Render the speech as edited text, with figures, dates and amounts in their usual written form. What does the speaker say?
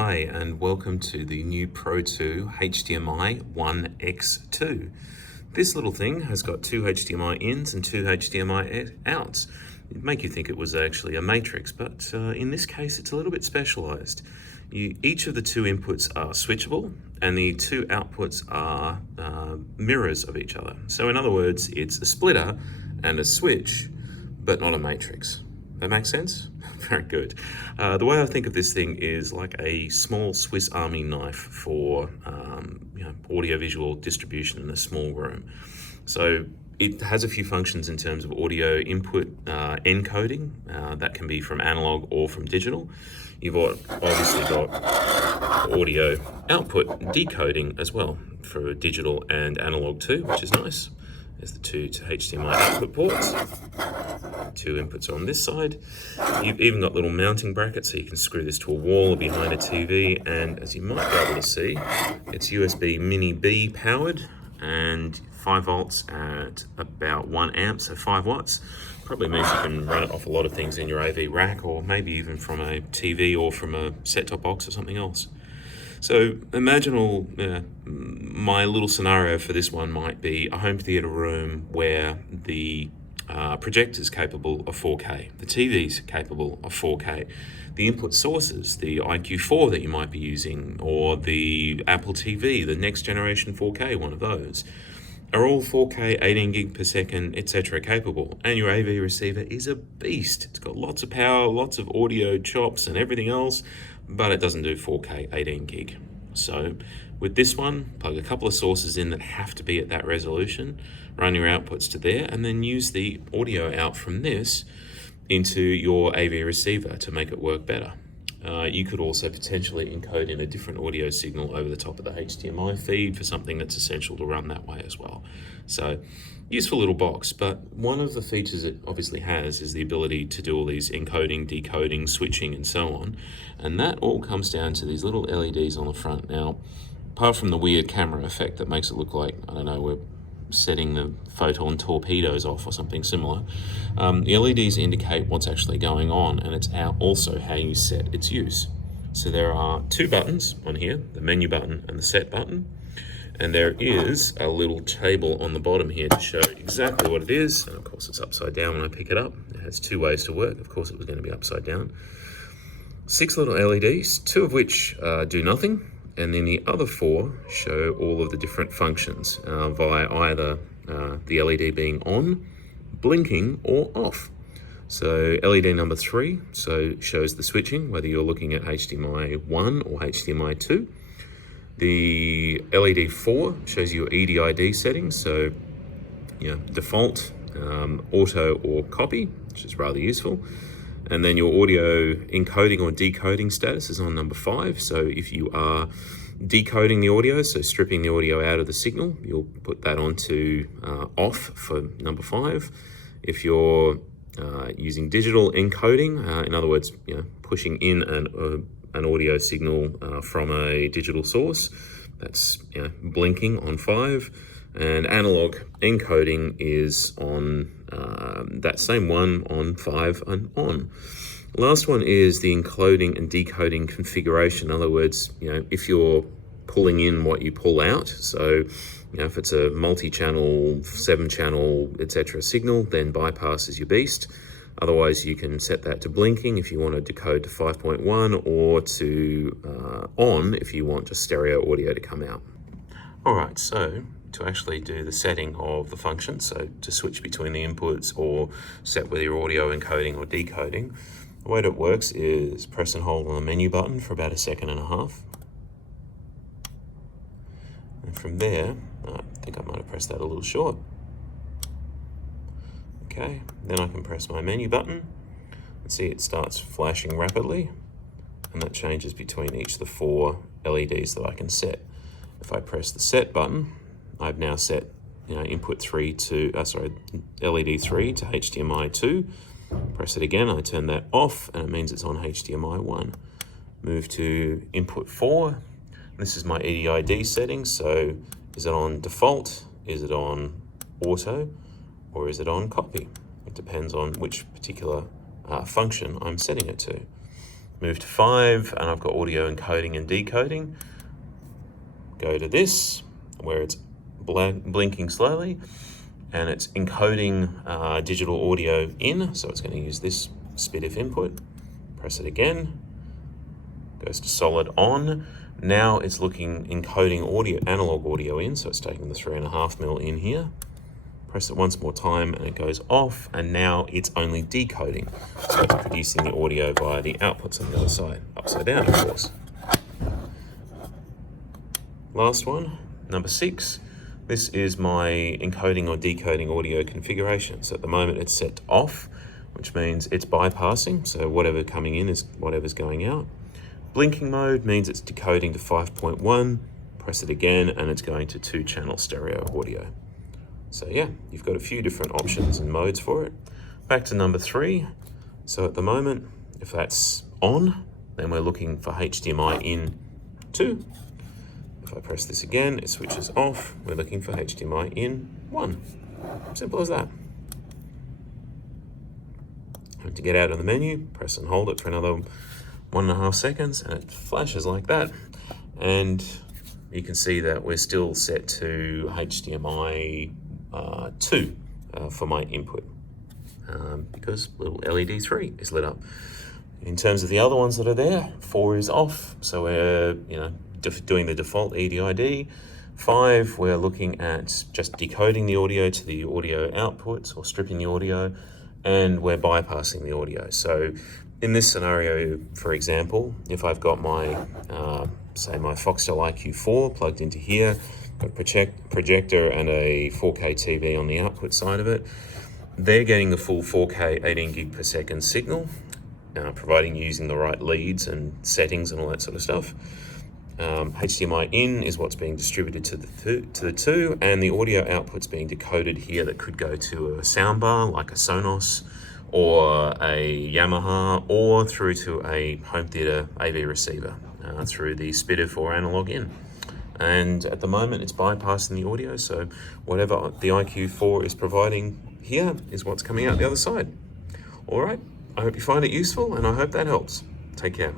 Hi and welcome to the new Pro2 HDMI 1X2. This little thing has got two HDMI ins and two HDMI outs. It'd make you think it was actually a matrix, but in this case it's a little bit specialized. Each of the two inputs are switchable and the two outputs are mirrors of each other. So in other words, it's a splitter and a switch, but not a matrix. That makes sense? Very good. The way I think of this thing is like a small Swiss Army knife for audio-visual distribution in a small room. So it has a few functions in terms of audio input encoding. That can be from analog or from digital. You've obviously got audio output decoding as well for digital and analog too, which is nice. There's the two HDMI output ports. Two inputs on this side. You've even got little mounting brackets, so you can screw this to a wall or behind a TV, and as you might be able to see, it's USB Mini B powered and 5 volts at about 1 amp, so 5 watts. Probably means you can run it off a lot of things in your AV rack, or maybe even from a TV or from a set-top box or something else. So imagine my little scenario for this one might be a home theater room where the projector's capable of 4K, the TV's capable of 4K, the input sources, the IQ4 that you might be using, or the Apple TV, the next generation 4K, one of those, are all 4K, 18 gig per second, etc. capable. And your AV receiver is a beast. It's got lots of power, lots of audio chops and everything else, but it doesn't do 4K 18 gig. So with this one, plug a couple of sources in that have to be at that resolution, run your outputs to there, and then use the audio out from this into your AV receiver to make it work better. You could also potentially encode in a different audio signal over the top of the HDMI feed for something that's essential to run that way as well. So useful little box, but one of the features it obviously has is the ability to do all these encoding, decoding, switching, and so on. And that all comes down to these little LEDs on the front. Now, apart from the weird camera effect that makes it look like, I don't know, we're setting the photon torpedoes off or something similar, the LEDs indicate what's actually going on, and it's also how you set its use. So there are two buttons on here, the menu button and the set button. And there is a little table on the bottom here to show exactly what it is. And of course it's upside down when I pick it up. It has two ways to work. Of course it was going to be upside down. 6 little LEDs, 2 of which do nothing. And then the other 4 show all of the different functions via either the LED being on, blinking, or off. So LED number 3 shows the switching, whether you're looking at HDMI 1 or HDMI 2. The LED 4 shows your EDID settings, so default, auto, or copy, which is rather useful. And then your audio encoding or decoding status is on number 5. So if you are decoding the audio, so stripping the audio out of the signal, you'll put that onto off for number 5. If you're using digital encoding, in other words, pushing in an audio signal from a digital source, that's blinking on 5. And analog encoding is on that same one on 5 and on. Last one is the encoding and decoding configuration. In other words, if you're pulling in what you pull out, so if it's a multi-channel, 7-channel, etc. signal, then bypass is your beast. Otherwise, you can set that to blinking if you want to decode to 5.1, or to on if you want just stereo audio to come out. All right, so to actually do the setting of the function, so to switch between the inputs or set whether your audio encoding or decoding, the way that it works is press and hold on the menu button for about 1.5 seconds. And from there, I think I might have pressed that a little short. Okay, then I can press my menu button and see it starts flashing rapidly, and that changes between each of the 4 LEDs that I can set. If I press the set button, I've now set input 3 to LED 3 to HDMI 2. Press it again, I turn that off, and it means it's on HDMI 1. Move to input 4. This is my EDID settings, so is it on default, is it on auto, or is it on copy? It depends on which particular function I'm setting it to. Move to 5, and I've got audio encoding and decoding. Go to this, where it's blinking slowly, and it's encoding digital audio in, so it's going to use this SPDIF input. Press it again, goes to solid on. Now it's encoding audio, analog audio in, so it's taking the 3.5mm in here. Press it once more time and it goes off, and now it's only decoding. So it's producing the audio via the outputs on the other side, upside down of course. Last one, number 6. This is my encoding or decoding audio configuration. So at the moment it's set to off, which means it's bypassing, so whatever coming in is whatever's going out. Blinking mode means it's decoding to 5.1, press it again, and it's going to 2-channel stereo audio. So yeah, you've got a few different options and modes for it. Back to number 3. So at the moment, if that's on, then we're looking for HDMI in 2. If I press this again, it switches off. We're looking for HDMI in 1. Simple as that. And to get out of the menu, press and hold it for another 1.5 seconds, and it flashes like that. And you can see that we're still set to HDMI 2 for my input, because little LED 3 is lit up. In terms of the other ones that are there, 4 is off, so we're doing the default EDID. 5, we're looking at just decoding the audio to the audio outputs or stripping the audio, and we're bypassing the audio. So in this scenario, for example, if I've got my, say my Foxtel IQ4 plugged into here, got a projector and a 4K TV on the output side of it, they're getting the full 4K 18 gig per second signal, providing using the right leads and settings and all that sort of stuff. HDMI in is what's being distributed to the 2, and the audio output's being decoded here that could go to a soundbar like a Sonos or a Yamaha, or through to a home theater AV receiver through the SPDIF or analog in. And at the moment it's bypassing the audio, so whatever the IQ4 is providing here is what's coming out the other side. All right, I hope you find it useful, and I hope that helps. Take care.